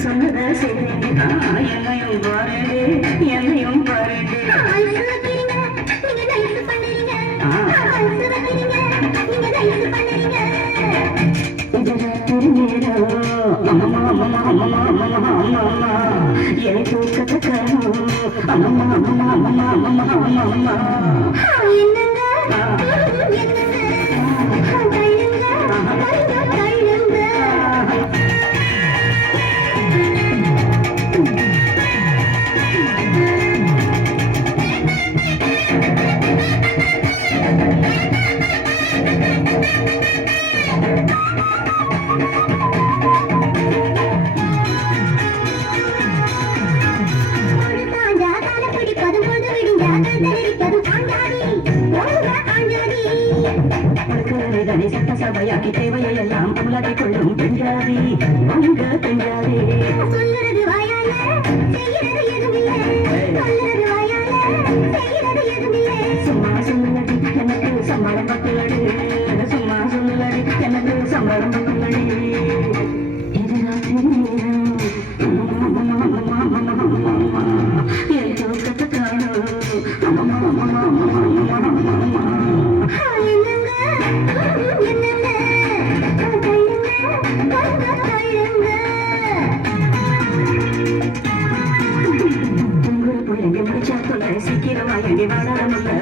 சொன்னத சரி என்னையும் பாருடு என்னையும் பாருடு எனக்கு கத்துக்கணும் அம்மா அம்மா அம்மா அம்மா அம்மா சபையாக்கி தேவையெல்லாம் உள்ளடை கொள்ளும் பெஞ்சாதி அங்க பெஞ்சாதி சொல்லுறது வாயால செய்யறது எதுவுமில்லை சொல்லுறது வாயால செய்யறது எதுவுமில்லை சும்மா சொல்லுலடி எனக்கு சம்பளம் பத்துலடி சும்மா சொல்லுலடி எனக்கு சம்பளம் பத்துலடி இது ராத்திரி நேரம் என் தூக்கத்தை காணும்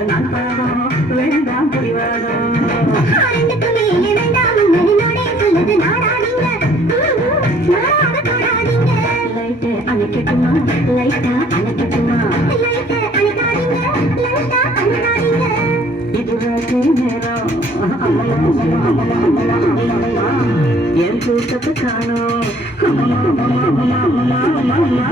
நான் பாவம் வேண்டாம் புரிவாதம் லைட்டை அணைக்கட்டுமா லைட்டா அணைக்கட்டுமா இது ராத்திரி நேரம் என் தூக்கத்தை காணும் அம்மா அம்மா அம்மா அம்மா அம்மா